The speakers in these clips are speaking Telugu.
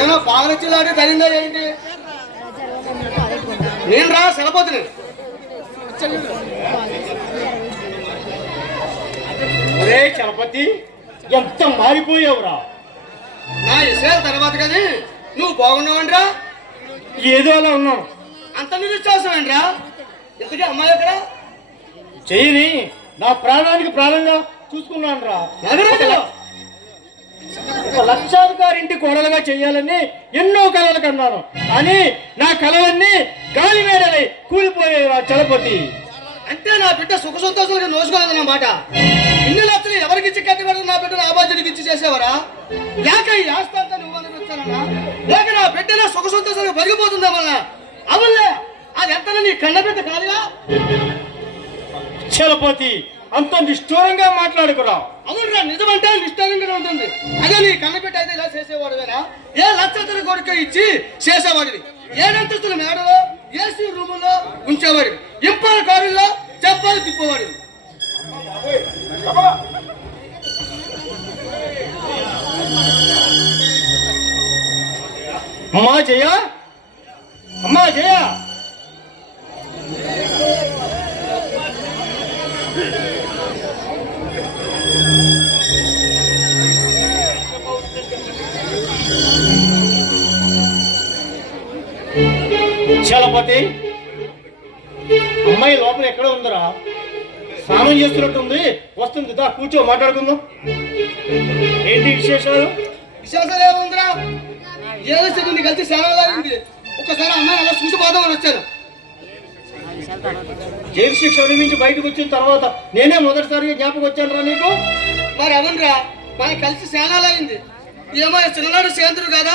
ఏమో పావనచ్చిలాంటి తగిందా ఏంటి? నేను రా సెలపోతున్నా. ఒరే చలపతి, ఎంత మారిపోయావురా. నా ఇసేల తర్వాత కానీ నువ్వు బాగున్నావంట్రా? ఏదో అలా ఉన్నాను. అంత నిరుత్సాహమేంట్రా? ఇంతకీ అమ్మాయి ఎక్కడ? చెయ్యిని నా ప్రాణానికి ప్రాణంగా చూసుకున్నాను రా. ఒక లక్షాధికారింటి కోడలుగా చెయ్యాలని ఎన్నో కలలు కన్నాను, కానీ నా కలలన్నీ గాలి మేడలై కూలిపోయేవా చలపతి. అంటే నా బిడ్డ సుఖ సంతోషాలుగా నోసుకోలేదన్నమాట. ఇన్ని లక్షలు ఎవరికిచ్చి కట్టబడి నా బిడ్డను ఆబాధ్యుడికి ఇచ్చి చేసేవారా? లేక ఈ ఆస్తి అంతా నువ్వు అనుభవిస్తానన్నా? లేక నా బిడ్డనే సుఖ సంతోషాలుగా పెరిగిపోతుందా వల్ల? అవునులే, అది ఎంత నీ కన్న బిడ్డ కాదుగా. చలపతి, అంత నిష్ఠూరంగా మాట్లాడుకురా. అవునురా, నిజమంటే నిష్ఠూరంగా ఉంటుంది. అదే నీ కన్నబిడ్డ అయితే ఇలా చేసేవాడువేనా? ఏ లక్షల కోరిక ఇచ్చి చేసేవాడివి. ఏడంతస్తుల మేడలో ఏసీ రూముల్లో ఉంచేవాడివి. ఇంపాల కారుల్లో చెప్పాలి తిప్పేవాడివి. అమ్మా జయ, అమ్మా జయ, చలపతి, అమ్మాయి లోపల ఎక్కడ ఉందరా? స్నానం చేస్తున్నట్టుంది, వస్తుంది. దా కూర్చో, మాట్లాడుకుందాం. ఏంటి విశేషాలు? విశ్వాసాలు ఏముందిరా? ఏదో చెప్పింది కలిసి సేవలాగింది. ఒకసారి అమ్మాయి అలా చూసిపోదామని వచ్చాను. జైలు శిక్ష అనుభవించి బయటకు వచ్చిన తర్వాత నేనే మొదటిసారిగా జ్ఞాపకం వచ్చాను రా నీకు. మరి అవునరా, మనకి కలిసి సేనాలైంది. ఏమో చిన్ననాడు సేంద్రుడు కదా,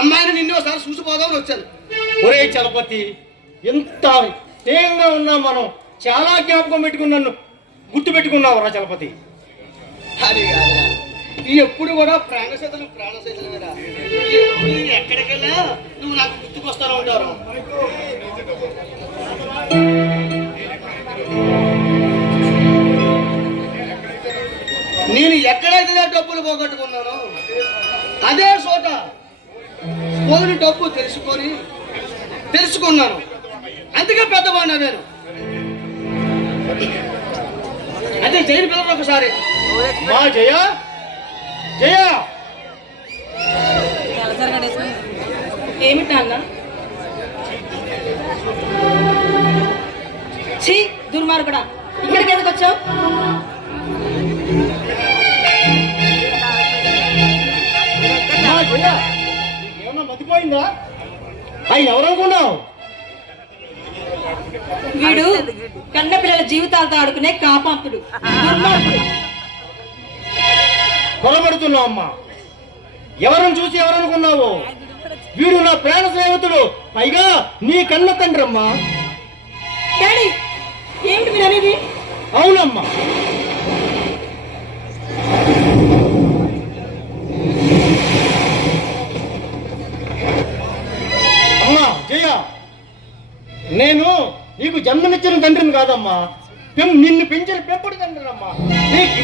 అమ్మాయిని నిన్ను ఒకసారి చూసిపోదామని వచ్చాను. ఒరే చలపతి, ఎంత స్నేహంగా ఉన్నాం మనం. చాలా జ్ఞాపకం పెట్టుకున్నాను, గుర్తు పెట్టుకున్నావు రా చలపతి. అది కాదురా, ఎప్పుడు కూడా ప్రాణశైతులు కదా. ఎక్కడికెళ్ళా నువ్వు నాకు గుర్తుకొస్తాను ఉంటారు. నేను ఎక్కడైతే డబ్బులు పోగొట్టుకున్నాను అదే చోట పోగిన డబ్బు తెలుసుకున్నాను. అందుకే పెద్దవాడినా నేను. అదే జైలు పిల్లలు ఒకసారి. మా జయ, జయ, ఏమిటా అన్న? ఛీ, దుర్మార్గుడా, ఇక్కడికి ఎందుకు వచ్చావు? ఏమన్నా మతిపోయిందా? ఆయన ఎవరనుకున్నావు? వీడు కన్న పిల్లల జీవితాలతో ఆడుకునే కాపాంపుడు, దుర్మార్గుడు. పొరబడుతున్నావు అమ్మా. ఎవరిని చూసి ఎవరనుకున్నావు? వీడు నా ప్రాణ స్నేహితుడు, పైగా నీ కన్న తండ్రి అమ్మా. డాడీ, ఏమిటి మీరు అనేది? అవునమ్మా. అమ్మా జయ, నేను నీకు జన్మనిచ్చిన తండ్రిని కాదమ్మా, నిన్ను పెంచిన పెంపుడు తండ్రి అమ్మా.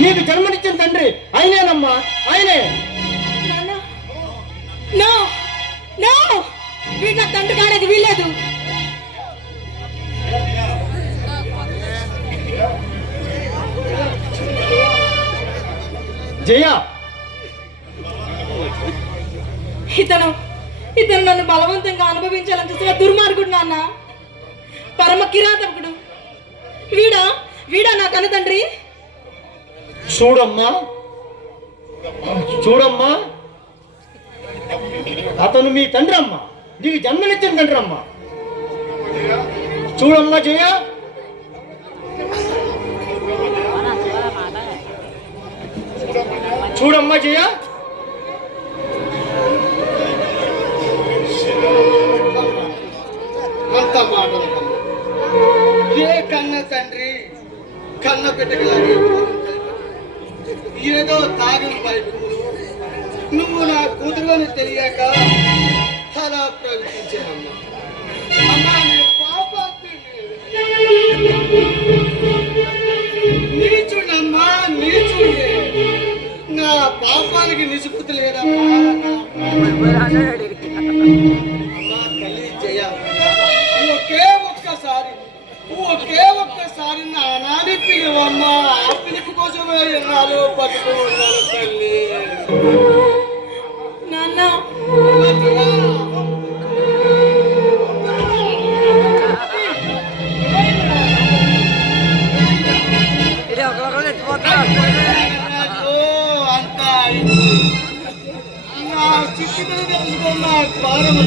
నీకు జన్మనిచ్చిన తండ్రి ఆయనేనమ్మా, ఆయనే. వీడు నా తండ్రి కాలేదు, వీల్లేదు. జయ, ఇతను నన్ను బలవంతంగా అనుభవించాలని చూసిన దుర్మార్గుడు నాన్న, పరమ కిరాతకుడు. వీడా నా కన్న తండ్రి. చూడమ్మా, అతను మీ తండ్రి అమ్మా, నీకు జన్మనిచ్చిన తండ్రి అమ్మా. చూడమ్మా జయ, చూడమ్మా జయ, అంత మాట ఏ కన్న తండ్రి కన్న బిడ్డకి ఏదో తాగిన బయటకు నువ్వు నా కూతురుని తెలియక అలా ప్రవర్తించానమ్మా. అమ్మా, నీ పాపాన్ని నీచుడమ్మా, నీచుడే. నా పాపానికి నిసుపుతు లేదమ్మా. అమ్మా తల్లి జయ, ఒకే ఒక్కసారి నానాని పిలువమ్మా. ఆ పిలుపు కోసమే ఎన్నాళ్ళు పట్టుకున్నాను తల్లి. నాన్న అంతా నా స్థితిని తెలుసుకున్న భారం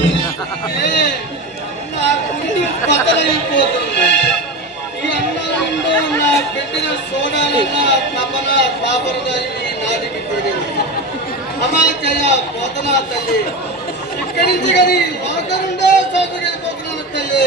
నా గుండె బద్దలైపోతుంది. ఈ అన్నాలు నా పెట్టిన సోడాలన్న తపన పాపరదారి నాటికి పెరిగింది. అమ్మా జయ పోతనా తల్లి, ఇక్కడి నుంచి కానీ లోకరుండే చదువుకెళ్ళిపోతున్నాను తల్లి.